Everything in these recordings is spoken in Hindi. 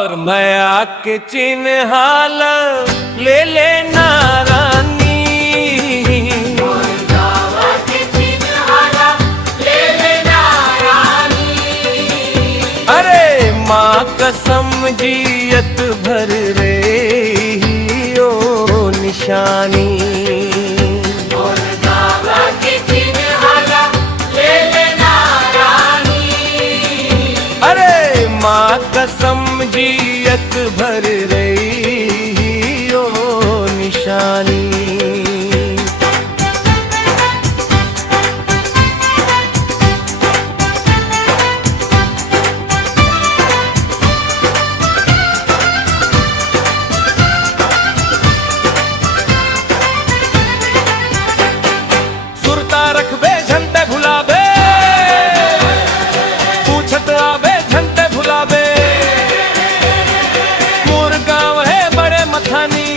मोर माया के चिन्ह ले लेना रानी, मोर गावा के चिन्ह ले लेना रानी। अरे माँ कसम जियत भर रे ओ निशानी, मोर गावा के चिन्ह ले लेना रानी। अरे माँ कसम जियत भर रही ओ निशानी। सुरता रखबे झंटे भुलाबे, पूछत आबे झंटे भुलाबे। मोर गाँव है बड़े मथानी,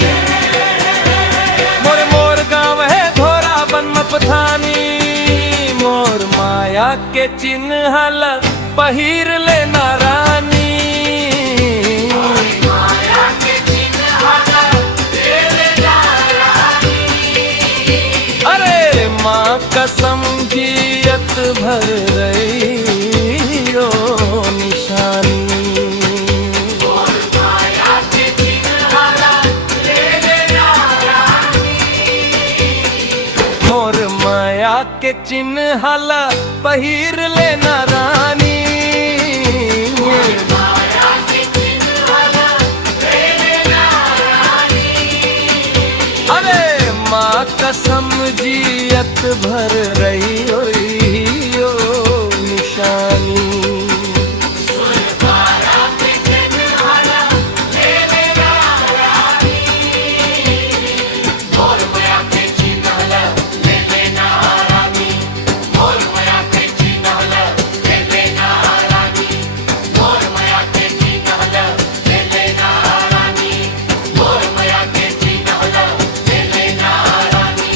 मोर गाँव है धोरा बन मपथानी। मोर माया के चिन्ह पहिर लेना रानी, माया के चिन्ह ले लेना रानी। अरे माँ कसम जियत भर रही ओ निशानी। मोर माया के चिन्ह ले लेना रानी। मोर माया के चिन्ह पहिर लेना